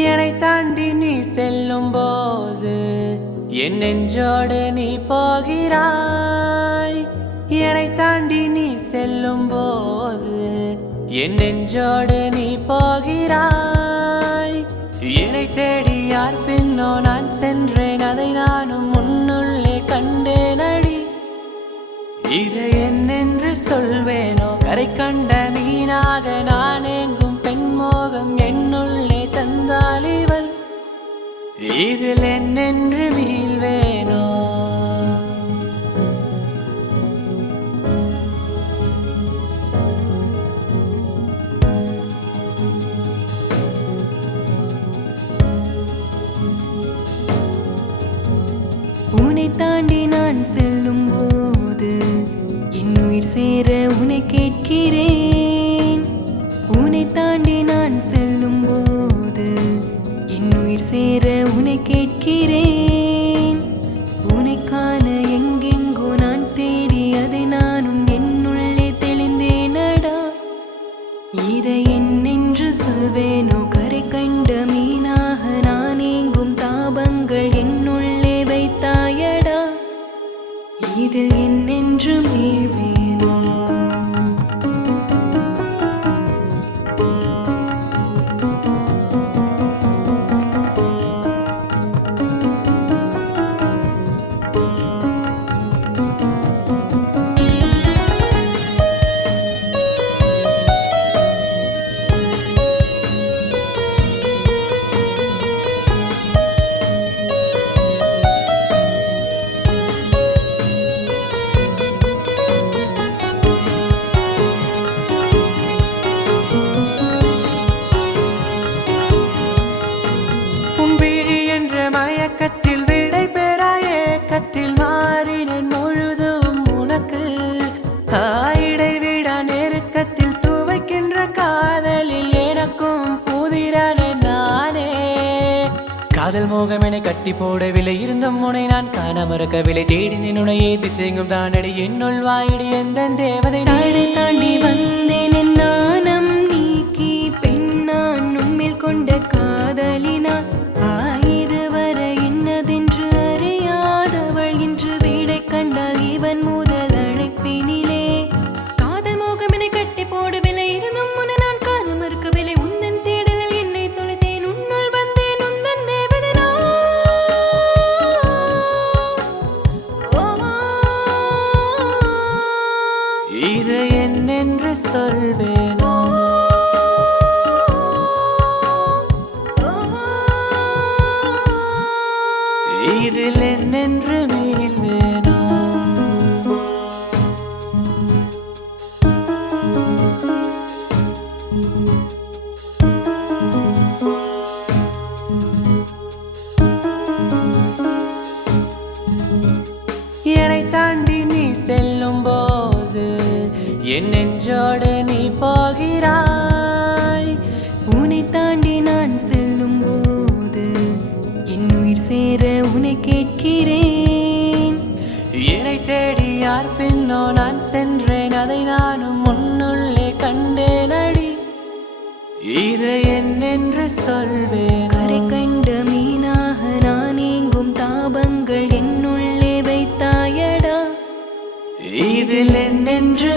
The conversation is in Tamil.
என்னை தாண்டி நீ செல்லும் போது என் நெஞ்சோடு நீ போகிறாய். என்னை தாண்டி நீ செல்லும் போது என் நெஞ்சோடு நீ போகிறாய். என்னை தேடி யார் பின்னோ நான் சென்றேன், அதை நானும் முன்னுள்ளே கண்டேனடி. இதை என்னென்று சொல்வேனோ, கரை கண்ட மீனாக நான் எங்கும் பெண்மோகம் என்னுள்ளே தந்தாள் இவள். இதில் என்னென்று வீழ்வேனோ. உன்னை தாண்டி நான் செல்லும் போது என் உயிர் சேர உன்னை கேட்கிறேன். உன்னை தாண்டி நான் செல்லும் போது என் உயிர் சேர உன்னை கேட்கிறேன். உன்னை காண எங்கெங்கோ நான் தேடி அதை நானும் என்னுள்ளே தெளிந்தேனடா. இதை என்னென்று சொல்வேனோ, கரை கண்ட மீனாக நான் எங்கும் தாபங்கள் என்னுள்ளே வைத்தாயடா. இதில் என்னென்று மீழ்வேனோ. மயக்கத்தில் விடை பெறாய ஏக்கத்தில் மாறினேன் முழுதும் உனக்கு. இடைவிட நெருக்கத்தில் துவைக்கின்ற காதலில் எனக்கும் புதிரான நானே. காதல் மோகம் என கட்டி போடவில்லை, இருந்தும் உனை நான் காண மறக்கவில்லை. தேடினேன் உனையே திசைங்கும் தானடி என்னுள் வாயிடி எந்த தேவதை. தடை தாண்டி வந்தேன் என் நாணம் நீக்கி, பெண்ணான் உன்மேல் கொண்ட காதலினான். இதுவரை என்னதென்று அறியாதவள் இன்று வீடை கண்டால் இவன் முதல் அழைப்பினிலே. காதல் மோகம் என கட்டி போடவில்லை, இருந்தும் உன்னை நான் காண மறுக்கவில்லை. உந்தன் தேடலில் என்னை தொலைத்தேன், உன்னுள் வந்தேன் உந்தன் தேவதை நான். இதை என்னென்று சொல்வேனோ. இதில் என்னென்று மீழ்வேனோ. என்னை தாண்டி நீ செல்லும் போது என் நெஞ்சோடு நீ போகிறாய். உன்னை தாண்டி நான் செல்லும் போது என் உயிர் சேர உன்னை கேட்கிறேன். என்னை தேடி யார் பின்னோ நான் சென்றேன், அதை நானும் முன்னுள்ளே கண்டேனடி. இதை என்னென்று சொல்வேன். கரை கண்ட மீனாக நான் எங்கும் தாபங்கள் என்னுள்ளே வைத்தாயடா. இதில் என்னென்று